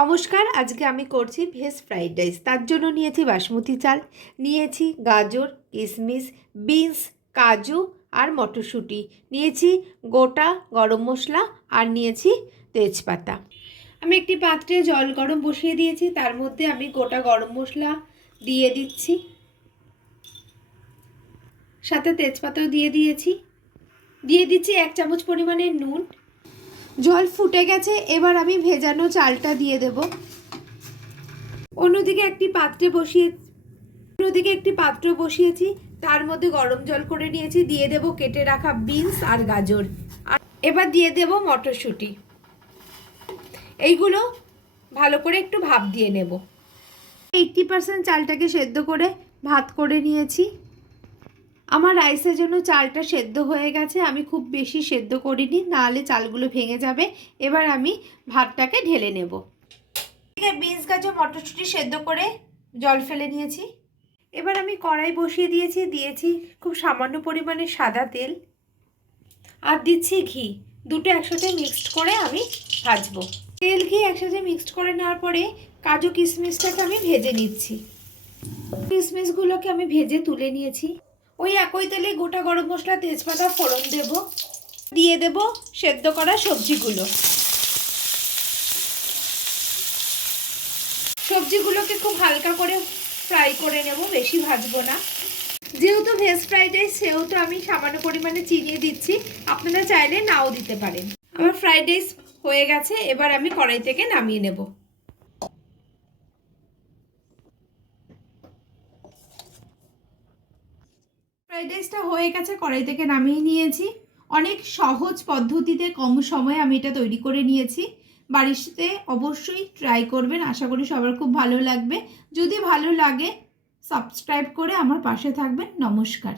নমস্কার, আজকে আমি করছি ভেজ ফ্রাইড রাইস। তার জন্য নিয়েছি বাসমতি চাল, নিয়েছি গাজর, কিশমিশ, বিনস, কাজু আর মটরশুঁটি, নিয়েছি গোটা গরম মশলা আর নিয়েছি তেজপাতা। আমি একটি পাত্রে জল গরম বসিয়ে দিয়েছি, তার মধ্যে আমি গোটা গরম মশলা দিয়ে দিচ্ছি, সাথে তেজপাতাও দিয়ে দিচ্ছি 1 চামচ পরিমাণের নুন। জল ফুটে গেছে, এবার আমি ভেজানো চালটা দিয়ে দেব। অন্যদিকে একটি পাত্র বসিয়েছি, তার মধ্যে গরম জল করে নিয়েছি, দিয়ে দেব কেটে রাখা বিনস আর গাজর, আর এবার দিয়ে দেব মটরশুঁটি। এইগুলো ভালো করে একটু ভাপ দিয়ে নেব। 80% চালটাকে সেদ্ধ করে ভাত করে নিয়েছি। আমার রাইসের জন্য চালটা সেদ্ধ হয়ে গেছে, আমি খুব বেশি সেদ্ধ করিনি, নাহলে চালগুলো ভেঙে যাবে। এবার আমি ভাতটাকে ঢেলে নেব। বিনস গাজর মটরশুঁটি সেদ্ধ করে জল ফেলে নিয়েছি। এবার আমি কড়াই বসিয়ে দিয়েছি খুব সামান্য পরিমাণে সাদা তেল, আর দিচ্ছি ঘি। দুটো একসাথে মিক্সড করে আমি ভাজবো। তেল ঘি একসাথে মিক্সড করে নেওয়ার পরে কাজু কিশমিশটাকে আমি ভেজে নিচ্ছি। কিশমিশগুলোকে আমি ভেজে তুলে নিয়েছি। ওই একই তেলে গোটা গরম মশলা, তেজপাতা ফোড়ন দেব, দিয়ে দেব সেদ্ধ করা সবজিগুলোকে খুব হালকা করে ফ্রাই করে নেব, বেশি ভাজবো না। যেহেতু ভেজ ফ্রাইড রাইস, সেহেতু আমি সামান্য পরিমাণে চিনি দিচ্ছি, আপনারা চাইলে নাও দিতে পারেন। আমার ফ্রাইড রাইস হয়ে গেছে, এবার আমি কড়াই থেকে নামিয়ে নেব। ফ্রাইড রাইসটা হয়ে গেছে, কড়াই থেকে নামিয়ে নিয়েছি। অনেক সহজ পদ্ধতিতে কম সময়ে আমি এটা তৈরি করে নিয়েছি। বাড়িতে অবশ্যই ট্রাই করবেন, আশা করি সবার খুব ভালো লাগবে। যদি ভালো লাগে সাবস্ক্রাইব করে আমার পাশে থাকবেন। নমস্কার।